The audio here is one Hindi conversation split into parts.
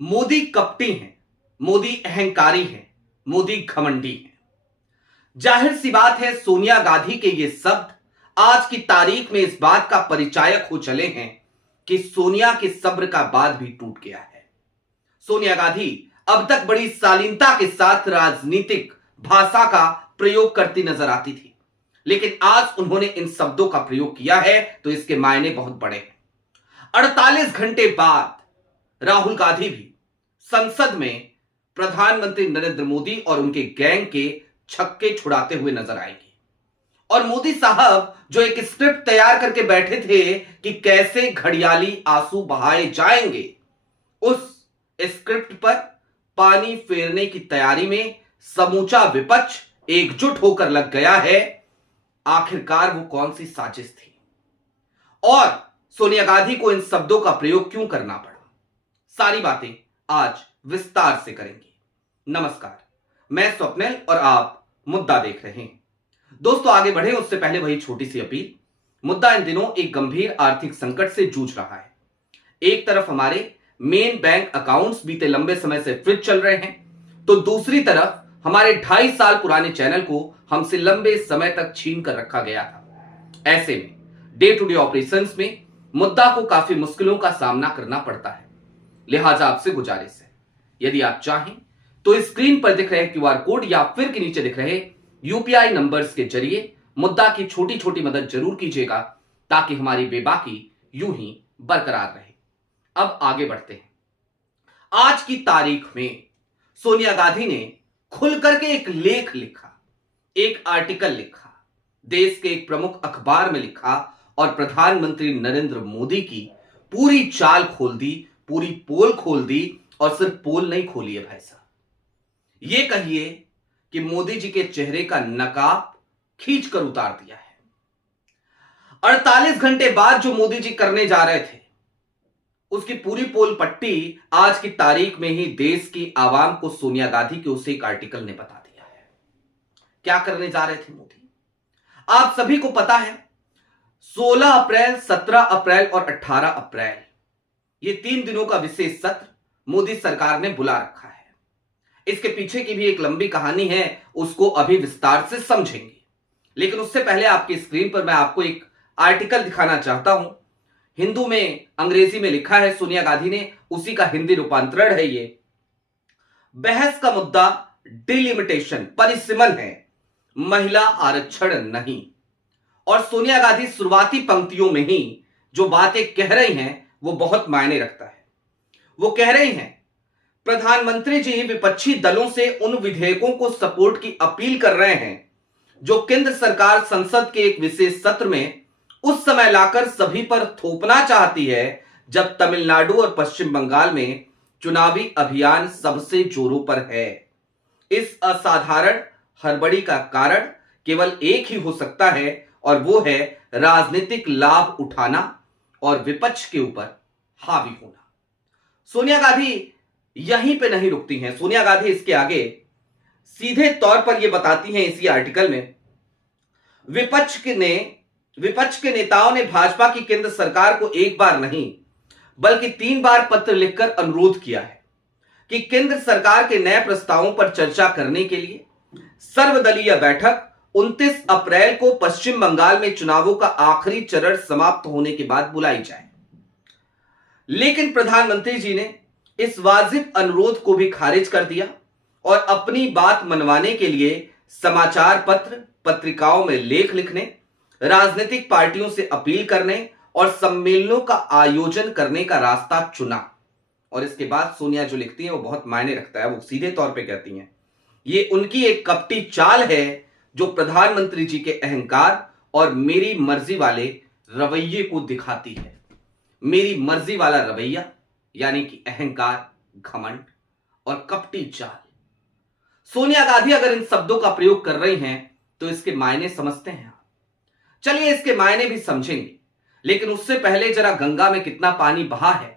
मोदी कपटी हैं, मोदी अहंकारी हैं, मोदी घमंडी हैं। जाहिर सी बात है, सोनिया गांधी के ये शब्द आज की तारीख में इस बात का परिचायक हो चले हैं कि सोनिया के सब्र का बांध भी टूट गया है। सोनिया गांधी अब तक बड़ी शालीनता के साथ राजनीतिक भाषा का प्रयोग करती नजर आती थी, लेकिन आज उन्होंने इन शब्दों का प्रयोग किया है तो इसके मायने बहुत बड़े हैं। 48 घंटे बाद राहुल गांधी भी संसद में प्रधानमंत्री नरेंद्र मोदी और उनके गैंग के छक्के छुड़ाते हुए नजर आएंगे। और मोदी साहब जो एक स्क्रिप्ट तैयार करके बैठे थे कि कैसे घड़ियाली आंसू बहाए जाएंगे, उस स्क्रिप्ट पर पानी फेरने की तैयारी में समूचा विपक्ष एकजुट होकर लग गया है। आखिरकार वो कौन सी साजिश थी और सोनिया गांधी को इन शब्दों का प्रयोग क्यों करना पड़ा, सारी बातें आज विस्तार से करेंगे। नमस्कार, मैं स्वप्निल और आप मुद्दा देख रहे हैं। दोस्तों, आगे बढ़े उससे पहले वही छोटी सी अपील। मुद्दा इन दिनों एक गंभीर आर्थिक संकट से जूझ रहा है। एक तरफ हमारे मेन बैंक अकाउंट्स बीते लंबे समय से फ्रीज चल रहे हैं, तो दूसरी तरफ हमारे 2.5 साल पुराने चैनल को हमसे लंबे समय तक छीन कर रखा गया था। ऐसे में डे टू डे ऑपरेशंस में मुद्दा को काफी मुश्किलों का सामना करना पड़ता है। लिहाजा आपसे गुजारिश है, यदि आप चाहें तो स्क्रीन पर दिख रहे क्यूआर कोड या फिर के नीचे दिख रहे यूपीआई नंबर्स के जरिए मुद्दा की छोटी छोटी मदद जरूर कीजिएगा, ताकि हमारी बेबाकी यूं ही बरकरार रहे। अब आगे बढ़ते हैं। आज की तारीख में सोनिया गांधी ने खुलकर के एक लेख लिखा, एक आर्टिकल लिखा, देश के एक प्रमुख अखबार में लिखा और प्रधानमंत्री नरेंद्र मोदी की पूरी चाल खोल दी, पूरी पोल खोल दी। और सिर्फ पोल नहीं खोली है भाई साहब, ये कहिए कि मोदी जी के चेहरे का नकाब खींच कर उतार दिया है। 48 घंटे बाद जो मोदी जी करने जा रहे थे, उसकी पूरी पोल पट्टी आज की तारीख में ही देश की आवाम को सोनिया गांधी के उस एक आर्टिकल ने बता दिया है। क्या करने जा रहे थे मोदी, आप सभी को पता है। 16 अप्रैल, 17 अप्रैल और 18 अप्रैल, ये 3 दिनों का विशेष सत्र मोदी सरकार ने बुला रखा है। इसके पीछे की भी एक लंबी कहानी है, उसको अभी विस्तार से समझेंगे। लेकिन उससे पहले आपकी स्क्रीन पर मैं आपको एक आर्टिकल दिखाना चाहता हूं। हिंदू में, अंग्रेजी में लिखा है सोनिया गांधी ने, उसी का हिंदी रूपांतरण है ये। बहस का मुद्दा डिलिमिटेशन, परिसीमन है, महिला आरक्षण नहीं। और सोनिया गांधी शुरुआती पंक्तियों में ही जो बातें कह रही हैं वो बहुत मायने रखता है। वो कह रही हैं, प्रधानमंत्री जी विपक्षी दलों से उन विधेयकों को सपोर्ट की अपील कर रहे हैं जो केंद्र सरकार संसद के एक विशेष सत्र में उस समय लाकर सभी पर थोपना चाहती है जब तमिलनाडु और पश्चिम बंगाल में चुनावी अभियान सबसे जोरों पर है। इस असाधारण हड़बड़ी का कारण केवल एक ही हो सकता है और वो है राजनीतिक लाभ उठाना और विपक्ष के ऊपर हावी होना। सोनिया गांधी यहीं पे नहीं रुकती हैं। सोनिया गांधी इसके आगे सीधे तौर पर यह बताती हैं इसी आर्टिकल में, विपक्ष के नेताओं ने भाजपा की केंद्र सरकार को एक बार नहीं बल्कि 3 बार पत्र लिखकर अनुरोध किया है कि केंद्र सरकार के नए प्रस्तावों पर चर्चा करने के लिए सर्वदलीय बैठक 29 अप्रैल को पश्चिम बंगाल में चुनावों का आखिरी चरण समाप्त होने के बाद बुलाई जाए। लेकिन प्रधानमंत्री जी ने इस वाजिब अनुरोध को भी खारिज कर दिया और अपनी बात मनवाने के लिए समाचार पत्र, पत्रिकाओं में लेख लिखने, राजनीतिक पार्टियों से अपील करने और सम्मेलनों का आयोजन करने का रास्ता चुना। और इसके बाद सोनिया जो लिखती हैं वो बहुत मायने रखता है। वो सीधे तौर पे कहती हैं, ये उनकी एक कपटी चाल है जो प्रधानमंत्री जी के अहंकार और मेरी मर्जी वाले रवैये को दिखाती है। मेरी मर्जी वाला रवैया यानी कि अहंकार, घमंड और कपटी चाल। सोनिया गांधी अगर इन शब्दों का प्रयोग कर रही हैं तो इसके मायने समझते हैं आप। चलिए इसके मायने भी समझेंगे, लेकिन उससे पहले जरा गंगा में कितना पानी बहा है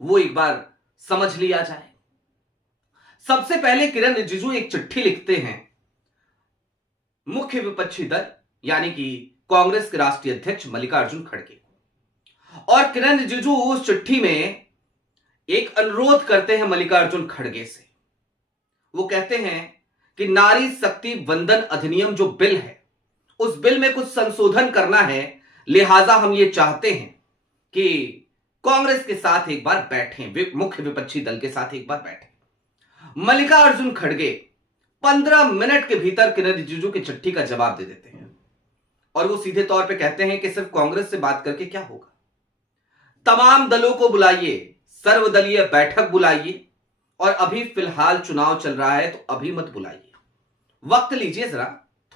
वो एक बार समझ लिया जाए। सबसे पहले किरण रिजिजू एक चिट्ठी लिखते हैं मुख्य विपक्षी दल यानी कि कांग्रेस के राष्ट्रीय अध्यक्ष मल्लिकार्जुन खड़गे को। और किरण रिजिजू उस चिट्ठी में एक अनुरोध करते हैं मल्लिकार्जुन खड़गे से। वो कहते हैं कि नारी शक्ति वंदन अधिनियम जो बिल है, उस बिल में कुछ संशोधन करना है, लिहाजा हम ये चाहते हैं कि कांग्रेस के साथ एक बार बैठें, मुख्य विपक्षी दल के साथ एक बार बैठें। मल्लिकार्जुन खड़गे 15 मिनट के भीतर किरण रिजिजू की चिट्ठी का जवाब दे देते हैं और वो सीधे तौर पे कहते हैं कि सिर्फ कांग्रेस से बात करके क्या होगा, तमाम दलों को बुलाइए, सर्वदलीय बैठक बुलाइए, और अभी फिलहाल चुनाव चल रहा है तो अभी मत बुलाइए, वक्त लीजिए, जरा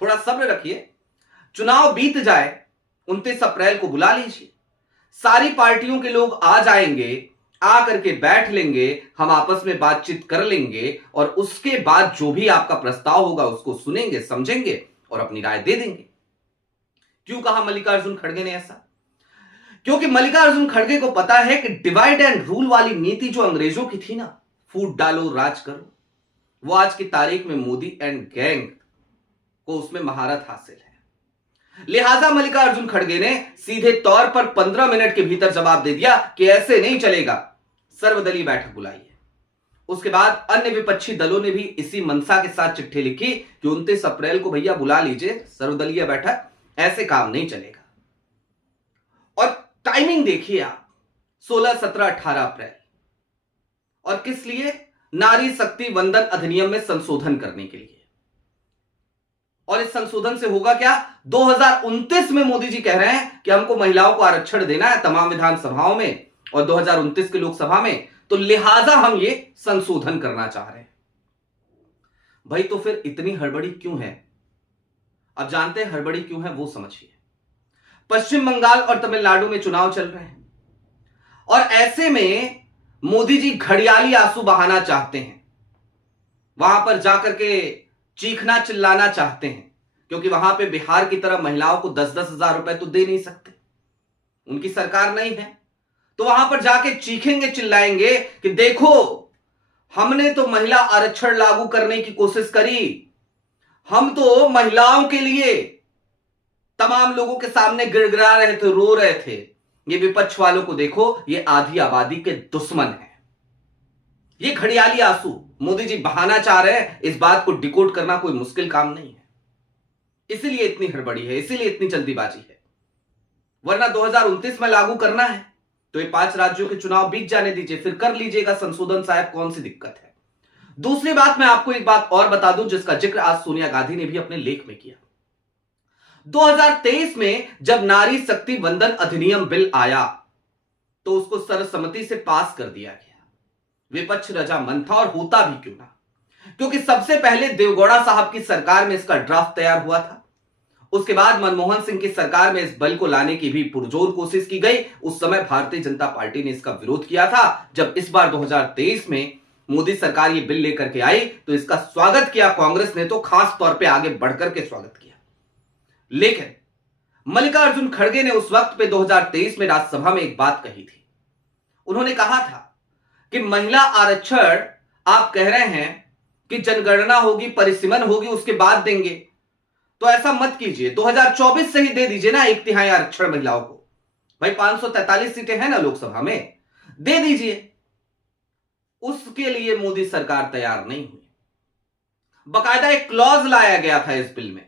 थोड़ा सब्र रखिए, चुनाव बीत जाए, 29 अप्रैल को बुला लीजिए, सारी पार्टियों के लोग आ जाएंगे, आ करके बैठ लेंगे, हम आपस में बातचीत कर लेंगे और उसके बाद जो भी आपका प्रस्ताव होगा उसको सुनेंगे, समझेंगे और अपनी राय दे देंगे। क्यों कहा मल्लिकार्जुन खड़गे ने ऐसा? क्योंकि मल्लिकार्जुन खड़गे को पता है कि डिवाइड एंड रूल वाली नीति जो अंग्रेजों की थी ना, फूट डालो राज करो, वो आज की तारीख में मोदी एंड गैंग को उसमें महारत हासिल है। लिहाजा मल्लिकार्जुन खड़गे ने सीधे तौर पर 15 मिनट के भीतर जवाब दे दिया कि ऐसे नहीं चलेगा, सर्वदलीय बैठक बुलाइए। उसके बाद अन्य विपक्षी दलों ने भी इसी मनसा के साथ चिट्ठी लिखी कि 29 अप्रैल को भैया बुला लीजिए सर्वदलीय बैठक, ऐसे काम नहीं चलेगा। और टाइमिंग देखिए आप, 16, 17, 18 अप्रैल, और किस लिए? नारी शक्ति वंदन अधिनियम में संशोधन करने के लिए। और इस संशोधन से होगा क्या? 2029 में मोदी जी कह रहे हैं कि हमको महिलाओं को आरक्षण देना है तमाम विधानसभाओं में और 2029 की लोकसभा में, तो लिहाजा हम ये संशोधन करना चाह रहे हैं। भाई तो फिर इतनी हड़बड़ी क्यों है? अब जानते हैं हड़बड़ी क्यों है, वो समझिए। पश्चिम बंगाल और तमिलनाडु में चुनाव चल रहे हैं और ऐसे में मोदी जी घड़ियाली आंसू बहाना चाहते हैं, वहां पर जाकर के चीखना चिल्लाना चाहते हैं, क्योंकि वहां पे बिहार की तरह महिलाओं को 10-10 हजार रुपए तो दे नहीं सकते, उनकी सरकार नहीं है। तो वहां पर जाके चीखेंगे चिल्लाएंगे कि देखो हमने तो महिला आरक्षण लागू करने की कोशिश करी, हम तो महिलाओं के लिए तमाम लोगों के सामने गिड़गिड़ा रहे थे, रो रहे थे, ये विपक्ष वालों को देखो, ये आधी आबादी के दुश्मन हैं। ये घड़ियाली आंसू मोदी जी बहाना चाह रहे हैं, इस बात को डिकोड करना कोई मुश्किल काम नहीं है। इसीलिए इतनी हड़बड़ी है, इसीलिए इतनी जल्दीबाजी है। वरना 2029 में लागू करना है तो ये 5 राज्यों के चुनाव बीत जाने दीजिए, फिर कर लीजिएगा संशोधन, साहब कौन सी दिक्कत है। दूसरी बात, मैं आपको एक बात और बता दूं जिसका जिक्र आज सोनिया गांधी ने भी अपने लेख में किया। 2023 में जब नारी शक्ति वंदन अधिनियम बिल आया तो उसको सर्वसम्मति से पास कर दिया गया, विपक्ष रजामंद था, और होता भी क्यों ना, क्योंकि सबसे पहले देवगौड़ा साहब की सरकार में इसका ड्राफ्ट तैयार हुआ था। उसके बाद मनमोहन सिंह की सरकार में इस बिल को लाने की भी पुरजोर कोशिश की गई। उस समय भारतीय जनता पार्टी ने इसका विरोध किया था। जब इस बार 2023 में मोदी सरकार ये बिल लेकर के आई तो इसका स्वागत किया कांग्रेस ने, तो खास तौर पे आगे बढ़कर के स्वागत किया। लेकिन मल्लिकार्जुन खड़गे ने उस वक्त पे 2023 में राज्यसभा में एक बात कही थी। उन्होंने कहा था कि महिला आरक्षण आप कह रहे हैं कि जनगणना होगी, परिसीमन होगी, उसके बाद देंगे, तो ऐसा मत कीजिए, 2024 से ही दे दीजिए ना 1/3 आरक्षण महिलाओं को। भाई 543 सीटें हैं ना लोकसभा में, दे दीजिए। उसके लिए मोदी सरकार तैयार नहीं हुई। बकायदा एक क्लॉज लाया गया था इस बिल में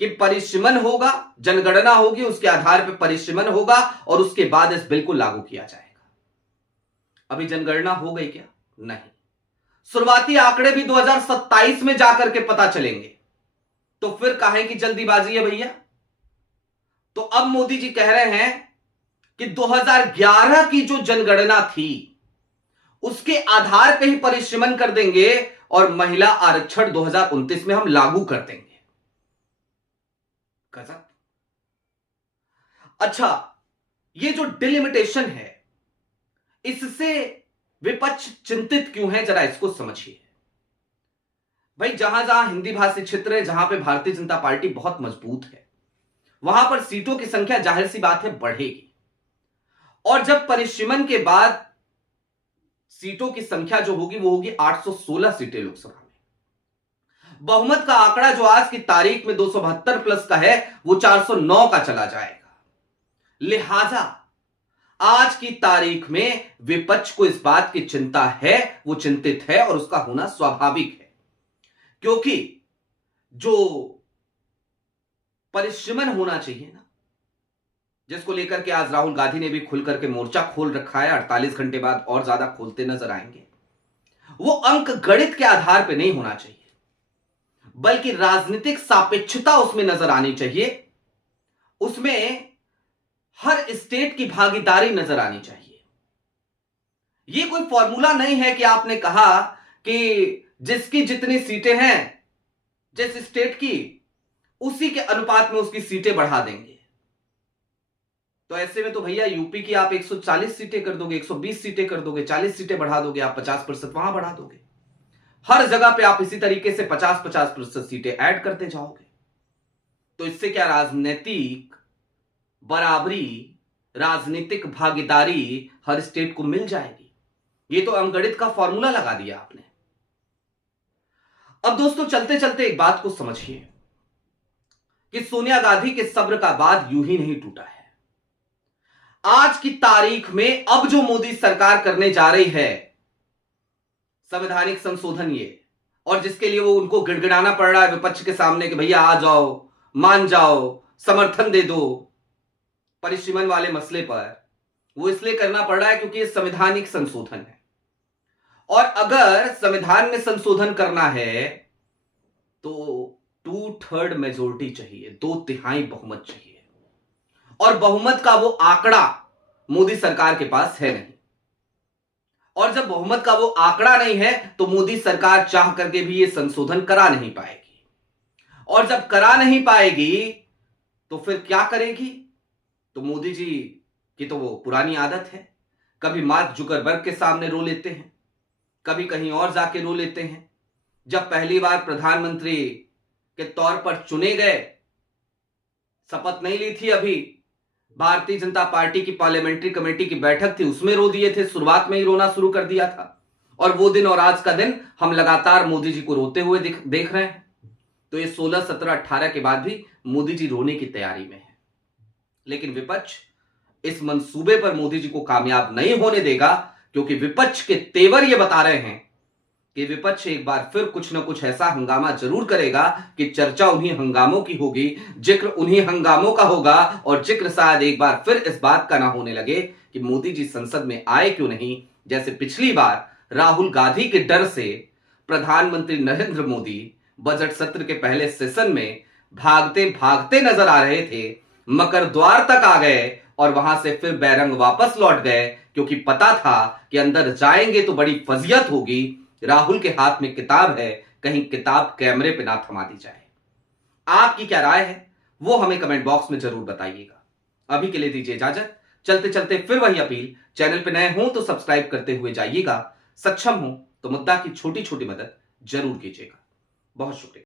कि परिसीमन होगा, जनगणना होगी, उसके आधार पर परिसीमन होगा और उसके बाद इस बिल को लागू किया जाएगा। अभी जनगणना हो गई क्या? नहीं। शुरुआती आंकड़े भी 2027 में जाकर के पता चलेंगे, तो फिर काहे की जल्दीबाजी है भैया? तो अब मोदी जी कह रहे हैं कि 2011 की जो जनगणना थी उसके आधार पर ही परिसीमन कर देंगे और महिला आरक्षण 2029 में हम लागू कर देंगे। गजब। अच्छा, ये जो डिलिमिटेशन है इससे विपक्ष चिंतित क्यों है, जरा इसको समझिए। भाई जहां जहां हिंदी भाषी क्षेत्र है, जहां पे भारतीय जनता पार्टी बहुत मजबूत है, वहां पर सीटों की संख्या जाहिर सी बात है बढ़ेगी। और जब परिसीमन के बाद सीटों की संख्या जो होगी वो होगी 816 सीटें लोकसभा में। बहुमत का आंकड़ा जो आज की तारीख में 272 प्लस का है वो 409 का चला जाएगा। लिहाजा आज की तारीख में विपक्ष को इस बात की चिंता है, वो चिंतित है और उसका होना स्वाभाविक है, क्योंकि जो परिश्रमण होना चाहिए ना, जिसको लेकर के आज राहुल गांधी ने भी खुल करके मोर्चा खोल रखा है, 48 घंटे बाद और ज्यादा खोलते नजर आएंगे, वो अंक गणित के आधार पर नहीं होना चाहिए, बल्कि राजनीतिक सापेक्षता उसमें नजर आनी चाहिए। उसमें हर स्टेट की भागीदारी नजर आनी चाहिए। यह कोई फॉर्मूला नहीं है कि आपने कहा कि जिसकी जितनी सीटें हैं जिस स्टेट की, उसी के अनुपात में उसकी सीटें बढ़ा देंगे। तो ऐसे में तो भैया यूपी की आप 140 सीटें कर दोगे, 120 सीटें कर दोगे, 40 सीटें बढ़ा दोगे, आप 50% वहां बढ़ा दोगे। हर जगह पे आप इसी तरीके से 50-50% सीटें ऐड करते जाओगे। तो इससे क्या, राजनीतिक बराबरी, राजनीतिक भागीदारी हर स्टेट को मिल जाएगी। ये तो अंकगणित का फॉर्मूला लगा दिया आपने। अब दोस्तों चलते चलते एक बात को समझिए कि सोनिया गांधी के सब्र का बांध यूं ही नहीं टूटा है। आज की तारीख में अब जो मोदी सरकार करने जा रही है संवैधानिक संशोधन, ये, और जिसके लिए वो उनको गिड़गिड़ाना पड़ रहा है विपक्ष के सामने कि भैया आ जाओ, मान जाओ, समर्थन दे दो परिसीमन वाले मसले पर, वो इसलिए करना पड़ रहा है क्योंकि ये संवैधानिक संशोधन है। और अगर संविधान में संशोधन करना है तो 2/3 मेजोरिटी चाहिए, 2/3 बहुमत चाहिए, और बहुमत का वो आंकड़ा मोदी सरकार के पास है नहीं। और जब बहुमत का वो आंकड़ा नहीं है तो मोदी सरकार चाह करके भी ये संशोधन करा नहीं पाएगी, और जब करा नहीं पाएगी तो फिर क्या करेगी? तो मोदी जी की तो वो पुरानी आदत है, कभी मार्क जुकरबर्ग के सामने रो लेते हैं, कभी कहीं और जाके रो लेते हैं। जब पहली बार प्रधानमंत्री के तौर पर चुने गए, शपथ नहीं ली थी अभी, भारतीय जनता पार्टी की पार्लियामेंट्री कमेटी की बैठक थी, उसमें रो दिए थे, शुरुआत में ही रोना शुरू कर दिया था। और वो दिन और आज का दिन हम लगातार मोदी जी को रोते हुए देख रहे हैं। तो ये 16, 17, 18 के बाद भी मोदी जी रोने की तैयारी में है। लेकिन विपक्ष इस मंसूबे पर मोदी जी को कामयाब नहीं होने देगा, क्योंकि विपक्ष के तेवर ये बता रहे हैं कि विपक्ष एक बार फिर कुछ ना कुछ ऐसा हंगामा जरूर करेगा कि चर्चा उन्हीं हंगामों की होगी, जिक्र उन्हीं हंगामों का होगा, और जिक्र शायद एक बार फिर इस बात का ना होने लगे कि मोदी जी संसद में आए क्यों नहीं। जैसे पिछली बार राहुल गांधी के डर से प्रधानमंत्री नरेंद्र मोदी बजट सत्र के पहले सेशन में भागते भागते नजर आ रहे थे, मकर द्वार तक आ गए और वहां से फिर बैरंग वापस लौट गए, क्योंकि पता था कि अंदर जाएंगे तो बड़ी फजियत होगी। राहुल के हाथ में किताब है, कहीं किताब कैमरे पे ना थमा दी जाए। आपकी क्या राय है वो हमें कमेंट बॉक्स में जरूर बताइएगा। अभी के लिए दीजिए इजाजत। चलते चलते फिर वही अपील, चैनल पे नए हो तो सब्सक्राइब करते हुए जाइएगा, सक्षम हो तो मुद्दा की छोटी छोटी मदद जरूर कीजिएगा। बहुत शुक्रिया।